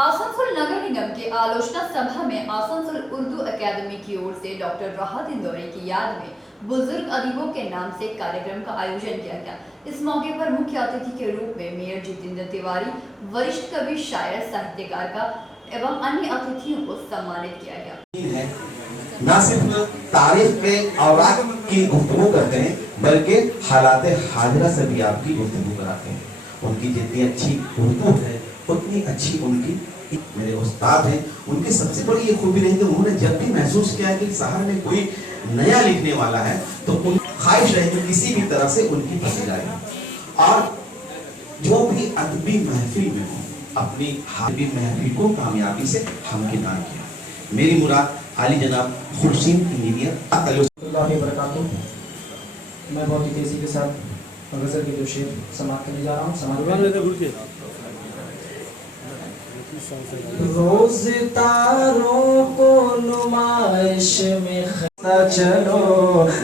आसनसोल नगर निगम के आलोचना सभा में आसनसोल उर्दू अकादमी की ओर से डॉक्टर राहत इंदौरी की याद में बुजुर्ग अदीबों के नाम से कार्यक्रम का आयोजन किया गया। इस मौके पर मुख्य अतिथि के रूप में मेयर जितेंद्र तिवारी, वरिष्ठ कवि, शायर, साहित्यकार का एवं अन्य अतिथियों को सम्मानित किया गया। न सिर्फ तारीफ पे औरात की गुफ्तगू करते हैं बल्कि हालात हाजिरा से भी आपकी गुफ्तगू कराते हैं। उनकी जितनी अच्छी उर्दू है उतनी अच्छी उनकी मेरे उस्ताद हैं। उनकी सबसे बड़ी ये खूबी रही कि उन्होंने जब भी महसूस किया कि शहर में कोई नया लिखने वाला है तो उन ख्वाहिश रही कि किसी भी तरह से उनकी पसंद जाए और जो भी अदबी महफिल में हो अपनी अदबी महफिल को कामयाबी से हमकिनार किया। मेरी मुराद आली जनाब खुर्शीद इंजीनियर मैं बहुत ही तेजी के साथ गजल के दो शेर समाप्त करने जा रहा हूँ। रोज तारों को नुमाइश में चलो,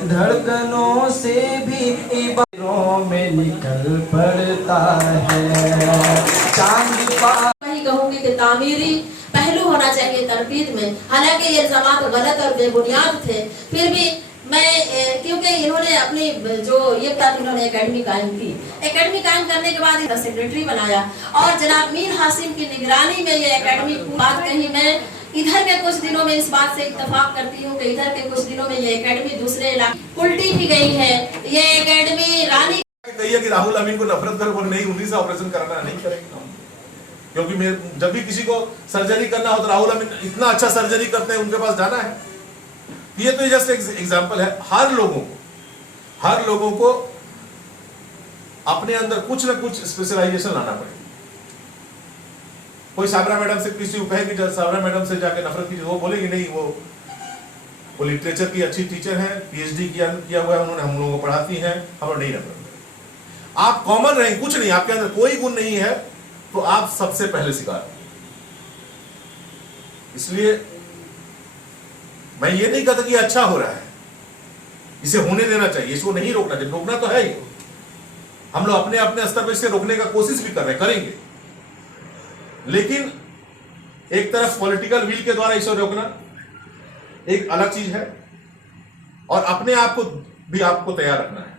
धड़कनों से भी इबारों में निकल पड़ता है चांद वही कहूँगी कि तामीरी पहलू होना चाहिए तरतीब में। हालांकि ये इल्जामात गलत और बेबुनियाद थे, फिर भी मैं क्योंकि इन्होंने अपनी जो ये तक इन्होंने एकेडमी कायम की, एकेडमी कायम करने के बाद इन्होंने सेक्रेटरी बनाया और जनाब मीर हासिम की निगरानी में ये एकेडमी बात कही। मैं इधर के कुछ दिनों में इस बात से इत्तेफाक करती हूँ कि इधर के कुछ दिनों में ये एकेडमी दूसरे इलाके उल्टी भी गई है। ये एकेडमी रानी कही कि राहुल अमीन को नफरत कर नहीं, उन्हीं से ऑपरेशन कराना नहीं करेंगे, क्योंकि जब भी किसी को सर्जरी करना हो तो राहुल अमीन इतना अच्छा सर्जरी करते हैं, उनके पास जाना है। ये तो जस्ट एक एग्जांपल है। हर लोगों को अपने अंदर कुछ ना कुछ स्पेशलाइजेशन लाना पड़ेगा। कोई साबरा मैडम से किसी को कहे कि साबरा मैडम से जाके नफरत कीजिए, वो बोलेगी नहीं, वो लिटरेचर की अच्छी टीचर हैं, पीएचडी किया हुआ है उन्होंने, हम लोगों को पढ़ाती हैं, हम लोग नहीं नफरत। आप कॉमन रहें, कुछ नहीं, आपके अंदर कोई गुण नहीं है तो आप सबसे पहले शिकार। इसलिए मैं ये नहीं कहता कि अच्छा हो रहा है, इसे होने देना चाहिए, इसको नहीं रोकना चाहिए। रोकना तो है ही, हम लोग अपने अपने स्तर पर इसे रोकने का कोशिश भी कर रहे हैं, करेंगे, लेकिन एक तरफ पॉलिटिकल विल के द्वारा इसे रोकना एक अलग चीज है और अपने आप को भी आपको तैयार रखना है।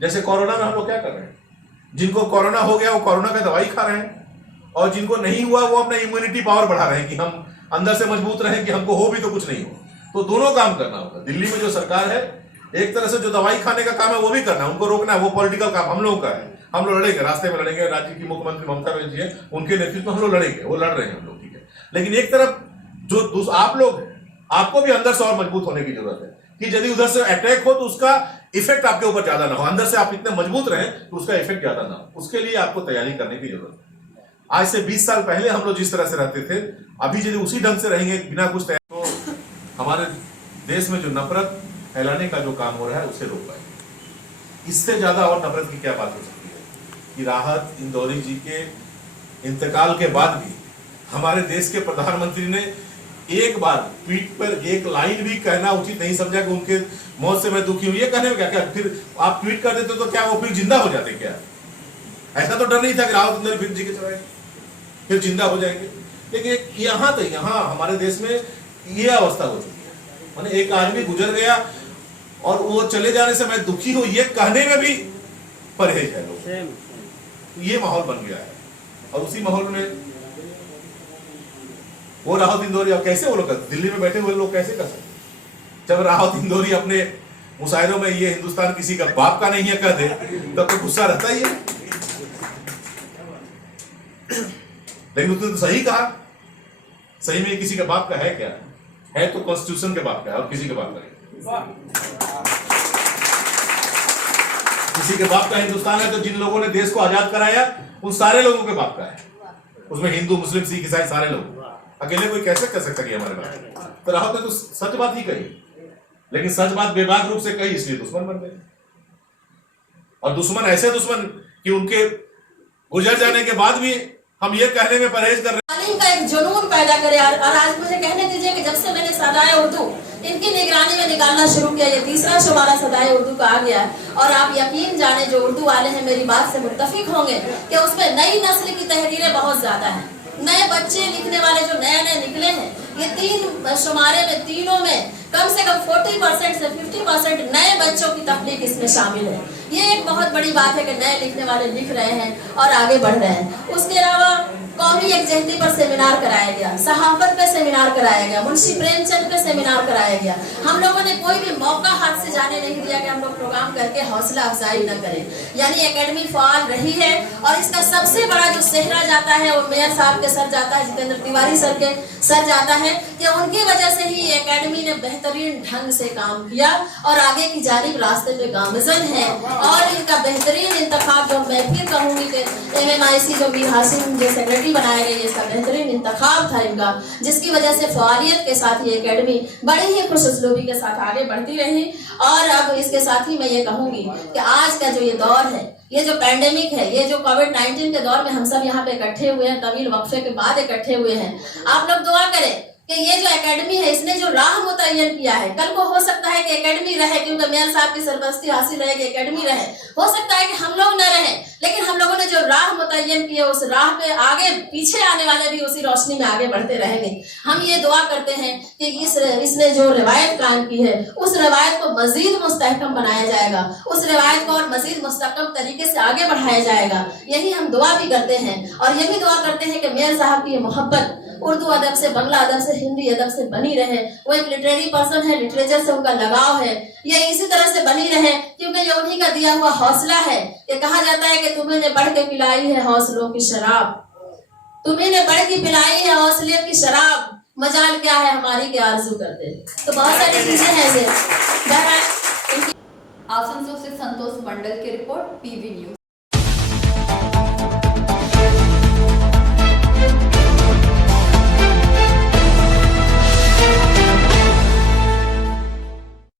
जैसे कोरोना में हम लोग क्या कर रहे हैं, जिनको कोरोना हो गया वो कोरोना का दवाई खा रहे हैं और जिनको नहीं हुआ वो अपना इम्यूनिटी पावर बढ़ा रहे हैं कि हम अंदर से मजबूत रहे कि हमको हो भी तो कुछ नहीं हो। तो दोनों काम करना होगा। दिल्ली में जो सरकार है, एक तरह से जो दवाई खाने का काम है वो भी करना है, उनको रोकना है, वो पॉलिटिकल काम हम लोगों का है। हम लोग लड़ेंगे, रास्ते में लड़ेंगे, राज्य की मुख्यमंत्री ममता बनर्जी है, उनके नेतृत्व में हम लोग लड़ेंगे, वो लड़ रहे हैं हम लोग, ठीक है। लेकिन एक तरफ जो आप लोग हैं, आपको भी अंदर से और मजबूत होने की जरूरत है कि यदि उधर से अटैक हो तो उसका इफेक्ट आपके ऊपर ज्यादा ना हो, अंदर से आप इतने मजबूत रहें तो उसका इफेक्ट ज्यादा ना हो। उसके लिए आपको तैयारी करने की जरूरत है। आज से 20 साल पहले हम लोग जिस तरह से रहते थे, अभी यदि उसी ढंग से रहेंगे बिना कुछ तैयार, तो हमारे देश में जो नफरत फैलाने का जो काम हो रहा है उसे रोक पाएंगे। इससे ज्यादा और नफरत की क्या बात हो सकती है कि राहत इंदौरी जी के इंतकाल के बाद भी हमारे देश के प्रधानमंत्री ने एक बार ट्वीट पर एक लाइन भी कहना उचित नहीं समझा कि उनके मौत से मैं दुखी हूं। ये कहने में क्या फिर आप ट्वीट कर देते तो क्या वो फिर जिंदा हो जाते? क्या ऐसा तो डर नहीं था कि राहत इंदौरी फिर जी के चलाए फिर जिंदा हो जाएंगे? लेकिन यहाँ हमारे देश में ये अवस्था हो चुकी है, माने एक आदमी गुजर गया और वो चले जाने से मैं दुखी हूं ये कहने में भी परहेज है लोग। ये माहौल बन गया है और उसी माहौल में वो राहत इंदौरी, और कैसे वो लोग दिल्ली में बैठे हुए लोग कैसे कर सकते? जब राहत इंदौरी अपने मुशायरों में ये हिंदुस्तान किसी का बाप का नहीं है कह दे तब तो गुस्सा रहता ही है। लेकिन उसने तो सही कहा, सही में किसी का बाप का है क्या? है तो कॉन्स्टिट्यूशन के बाप का है और किसी के बाप का नहीं। किसी के बाप का हिंदुस्तान है तो जिन लोगों ने देश को आजाद कराया उन सारे लोगों के बाप का है। उसमें हिंदू, मुस्लिम, सिख, ईसाई सारे लोग, अकेले कोई कैसे कर सकता कि हमारे बाप? तो राहत ने तो सच बात ही कही, लेकिन सच बात बेबाक रूप से कही इसलिए दुश्मन बन गए। और दुश्मन ऐसे दुश्मन कि उनके गुजर जाने के बाद भी हम ये कहने में परहेज कर रहे हैं का एक जुनून पैदा करे। और आज मुझे कहने दीजिए कि जब से मैंने सदाए उर्दू इनकी निगरानी में निकालना शुरू किया, ये तीसरा शुमारा सदाए उर्दू का आ गया है। और आप यकीन जाने जो उर्दू वाले हैं मेरी बात से मुत्तफिक होंगे कि उसमें नई नस्ल की तहरीरें बहुत ज्यादा हैं। नए बच्चे लिखने वाले जो नए नए निकले हैं, ये 3 शुमारे में, तीनों में कम से कम 40% से 50% नए बच्चों की तकलीफ इसमें शामिल है। ये एक बहुत बड़ी बात है कि नए लिखने वाले लिख रहे हैं और आगे बढ़ रहे हैं। उसके अलावा कौमी यकजहती पर सेमिनार कराया गया, सहाफत पे सेमिनार कराया गया, मुंशी प्रेमचंद पे सेमिनार कराया गया। हम लोगों ने कोई भी मौका हाथ से जाने नहीं दिया कि हम लोग प्रोग्राम करके हौसला अफजाई न करें। यानी एकेडमी फाल रही है और इसका सबसे बड़ा जो सेहरा जाता है वो मेयर साहब के सर जाता है, जितेंद्र तिवारी सर के सर जाता है कि उनकी वजह से ही एकेडमी ने बेहतरीन ढंग से काम किया और आगे की जानिब रास्ते पे गामजन है। और इनका बेहतरीन इंतखाब जो मैं फिर कहूंगी कि MMIC जो मीर हासिम जो सेक्रेटरी बनाया गया, इसका बेहतरीन इंतखाब था इनका, जिसकी वजह से फ़आलियत के साथ ये एकेडमी बड़ी ही खुश उसलूबी के साथ आगे बढ़ती रही। और अब इसके साथ ही मैं ये कहूंगी कि आज का जो ये दौर है, ये जो पैंडेमिक है, ये जो कोविड-19 के दौर में हम सब यहाँ पे इकट्ठे हुए हैं, तवील वक्फे के बाद इकट्ठे हुए हैं, आप लोग दुआ करें कि ये जो एकेडमी है इसने जो राह मुतय्यन किया है, कल को हो सकता है कि एकेडमी रहे, क्योंकि मेयर साहब की सरपरस्ती हासिल रहे कि एकेडमी रहे, हो सकता है कि हम लोग न रहे, लेकिन हम लोगों ने जो राह मुतय्यन की है उस राह पे आगे पीछे आने वाले भी उसी रोशनी में आगे बढ़ते रहेंगे। हम ये दुआ करते हैं कि इसने जो रिवायत कायम की है उस रिवायत को मजीद मुस्तहकम बनाया जाएगा, उस रिवायत को और मजीद मुस्तहकम तरीके से आगे बढ़ाया जाएगा। यही हम दुआ भी करते हैं और ये भी दुआ करते हैं कि मेयर साहब की ये मोहब्बत उर्दू अदब से, बांग्ला अदब से, हिंदी अदब से बनी रहे। वो एक लिटरेरी पर्सन है, लिटरेचर से उनका लगाव है, ये इसी तरह से बनी रहे, क्योंकि ये उन्हीं का दिया हुआ हौसला है। ये कहा जाता है कि तुम्हें ने बढ़ के पिलाई है हौसलों की शराब, तुम्हें ने बढ़ के पिलाई है हौसले की शराब, मजाल क्या है हमारी के आरजू करते। तो बहुत सारी चीजें हैं। आसनसोल से संतोष मंडल की रिपोर्ट, PV न्यूज।